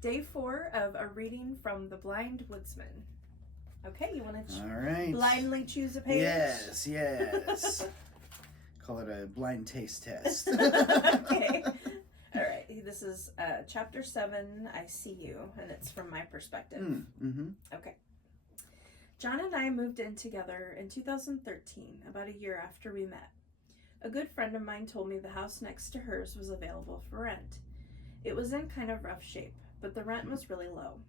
Day 4 of a reading from The Blind Woodsman. Okay, you want to All right. blindly choose a page? Yes. Call it a blind taste test. Okay. All right. This is chapter 7, I See You, and it's from my perspective. Mm-hmm. Okay. John and I moved in together in 2013, about a year after we met. A good friend of mine told me the house next to hers was available for rent. It was in kind of rough shape, but the rent was really low.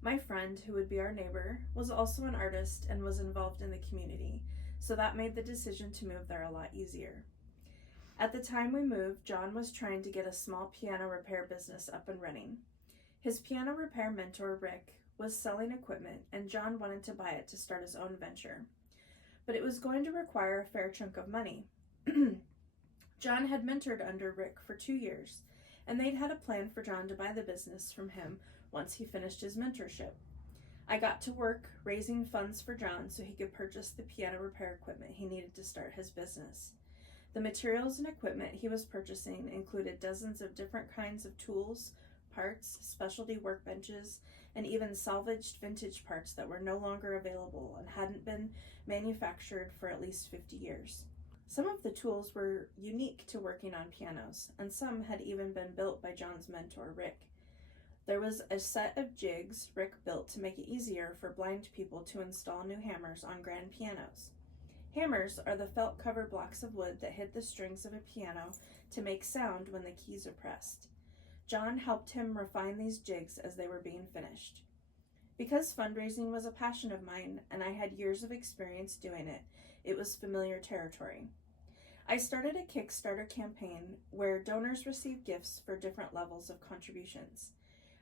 My friend, who would be our neighbor, was also an artist and was involved in the community, so that made the decision to move there a lot easier. At the time we moved, John was trying to get a small piano repair business up and running. His piano repair mentor, Rick, was selling equipment, and John wanted to buy it to start his own venture. But it was going to require a fair chunk of money. John had mentored under Rick for 2 years, and they'd had a plan for John to buy the business from him once he finished his mentorship. I got to work raising funds for John so he could purchase the piano repair equipment he needed to start his business. The materials and equipment he was purchasing included dozens of different kinds of tools, parts, specialty workbenches, and even salvaged vintage parts that were no longer available and hadn't been manufactured for at least 50 years. Some of the tools were unique to working on pianos, and some had even been built by John's mentor, Rick. There was a set of jigs Rick built to make it easier for blind people to install new hammers on grand pianos. Hammers are the felt covered blocks of wood that hit the strings of a piano to make sound when the keys are pressed. John helped him refine these jigs as they were being finished. Because fundraising was a passion of mine and I had years of experience doing it, it was familiar territory. I started a Kickstarter campaign where donors received gifts for different levels of contributions.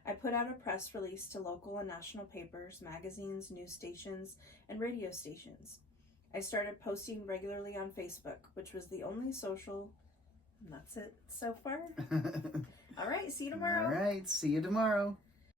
I put out a press release to local and national papers, magazines, news stations, and radio stations. I started posting regularly on Facebook, which was the only social, and that's it so far. All right, see you tomorrow. All right, see you tomorrow.